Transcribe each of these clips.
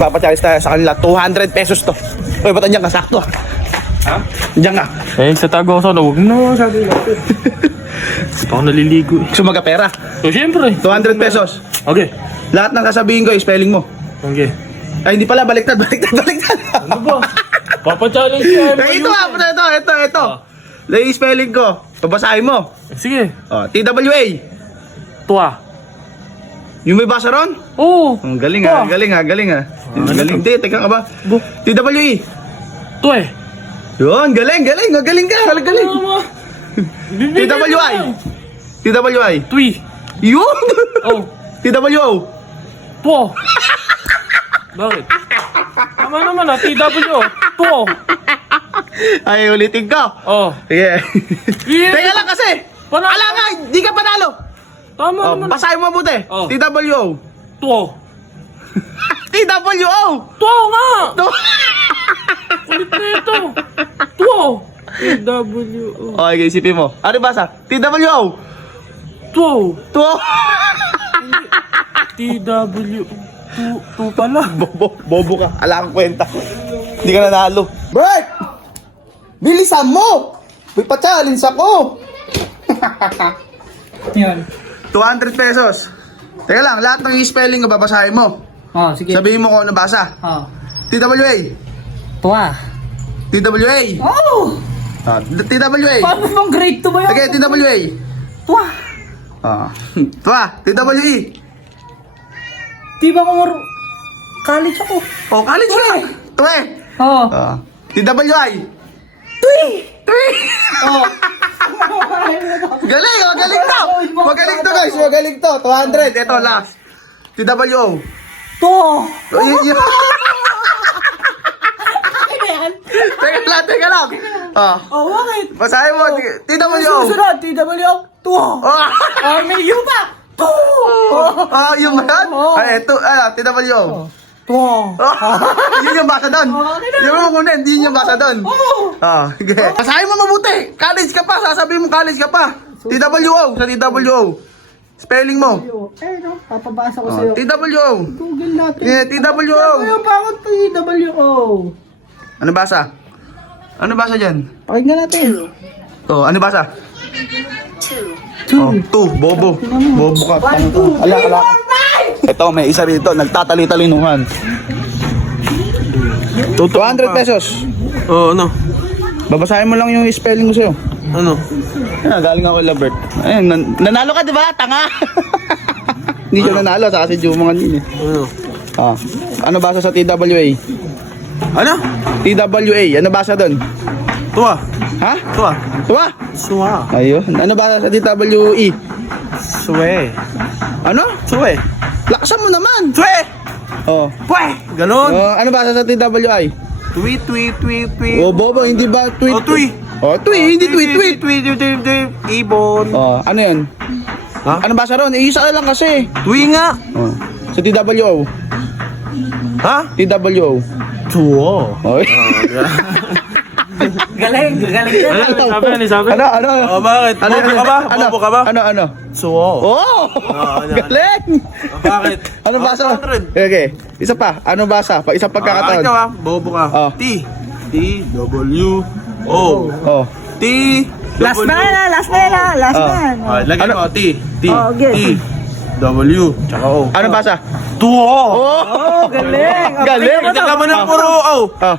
Papachallenge tayo sa kanila. 200 pesos to. Uy, ba't andyan ka? Sakto. Ha? Andyan ka. Eh, sa tago ako na, huwag na sabi natin. Gusto ko naliligo eh. Gusto magkapera. So, syempre. 200 pesos. Okay. Lahat ng sasabihin ko, spelling mo. Okay. Ay, hindi pala. Baliktad. Ano ba? Papa-challenge ka. Ito nga. Ito. Yung spelling ko. Babasahin mo. Sige. TWA. Tuwa. Yung may basa ron? Oo. Ang galing ha. Galing. Hindi, teka ka ba? TWE. Tuwe. Yun, galing. Galing ka. Galing. TWI. Twi. Yun. Oh. TWO. Tuwo. Bakit? Tama naman ah. TW. Tuwo. Ay, ulitin ko. Oh. Sige. Yeah. Teka lang kasi. Panalo. Ala nga, di ka panalo. Tama naman. Basahin mo mabuti. Oh. TWO. Tuwo. TWO. Tuwo nga. To- Ulit na ito. Tuwo. TW. Okay, isipin mo. Ano basa? TWO. Tuwo. To. TW. Tu pala. Bobo ka. Ala kang kwenta. Hindi ka nanalo. Bert! Bilisan mo! May pa-challenge ako! Yan. 200 pesos. Teka lang, lahat ng spelling ko babasahin mo. Oh, sige. Sabihin mo kung ano basa. Oh. TWA. Tuwa. TWA. Oh! TWA. Paano bang grade 2 ba yun? Okay, TWA. Tuwa. Tuwa. TWE. Di ba kung college ako? Oh, college ka. Tuwe. Oh. TWI. Tui! Tuwi. Oh. Galing, magaling to. Magaling to guys, magaling to. 200, ito last. TWO. To! Yun. Teka lang. Oh, bakit? Basahin mo, TWO. Susunod, TWO. Tuwa. Oh, may U pa. To! Yung ba yan? Ay, ito, TWO. Tuwa. Yun yung basa doon. Yung mga kunin, hindi yun yung basa doon. Okay. Basahin mo mabuti. College ka pa, sasabihin mo college ka pa. TWO, sa TWO. Spelling mo. Eh, no, papabasa ko sa'yo. TWO. Google natin. Yeah, TWO. Ano pa ako TWO? Ano basa? Ano basa dyan? Pakinggan natin. Ano basa? 2. 2. Bobo. Bobo ka. 1, 2, 3, 4, 5! Ito, may isa rito. Nagtatali-talinuhan. 200 pesos. Oh, ano? Babasahin mo lang yung spelling ko sa'yo. Ano? Galing ako kay Labert. Ayun, nanalo ka, di ba? Tanga! Hindi siya nanalo, sa kasi Juma kanina. Ano? Ano basa sa TWA? Ano? TWA, ano basa doon? Tuwa. Ha? Tuwa. Tuwa? Suwa. Ayun. Ano basa sa TWE? Suwe. Ano? Suwe. Lakasan mo naman! Suwe! Oh. Pwe! Ganon. Ano basa sa TWI? Twi. Oh, bobo, hindi ba tweet? Oh, twi. Oh, tweet, hindi tweet. Ibon. Oh, ano yun? Ha? Ano basa ron? Isa lang kasi. Twi nga. Oh. Sa TWO. Ha? TWO. Tuwo. Oh. Galing na. Sabi. Ano? Oh, bakit? Bobo ka ba? Bobo ka ba? Ano? Suwo. Oh! ano? Galing! Bakit? Ano basa? 100. Okay. Isa pa. Ano basa? Isang pagkakataon. Ikaw bobo ka. Oh. T. W. O. Oh. T. Last na. Lagyan Ano? ko. T. Oh, okay. T. W. Tsaka O. Ano basa? Tuwo. Oh! Oh, galing. Galing! Hindi ka mo ng puro O.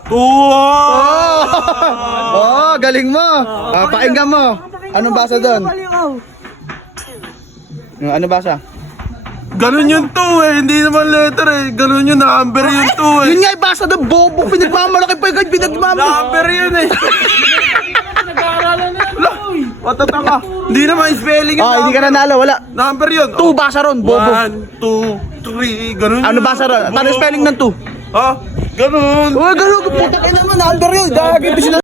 Tuwo. Oh, galing mo. Pakinggan mo. Ano basa doon? Ano basa? Ganun yung to eh. Hindi naman letter eh. Ganun yung number yung to eh. Yun nga ibasa doon, bobo. Pinagmamalaki pa yung pinagmamalaki. Number yun eh. Nag-aaralan na yan. Matatanga. Hindi naman spelling yung Hindi ka nanalo, wala. number yun. 2 basa ron, bobo. 1, 2, 3. Ganun Ano yun. basa ron? Paano spelling ng 2? Ha? Ganun. Oh, ganun. Putang ina naman, number yun. Gagawin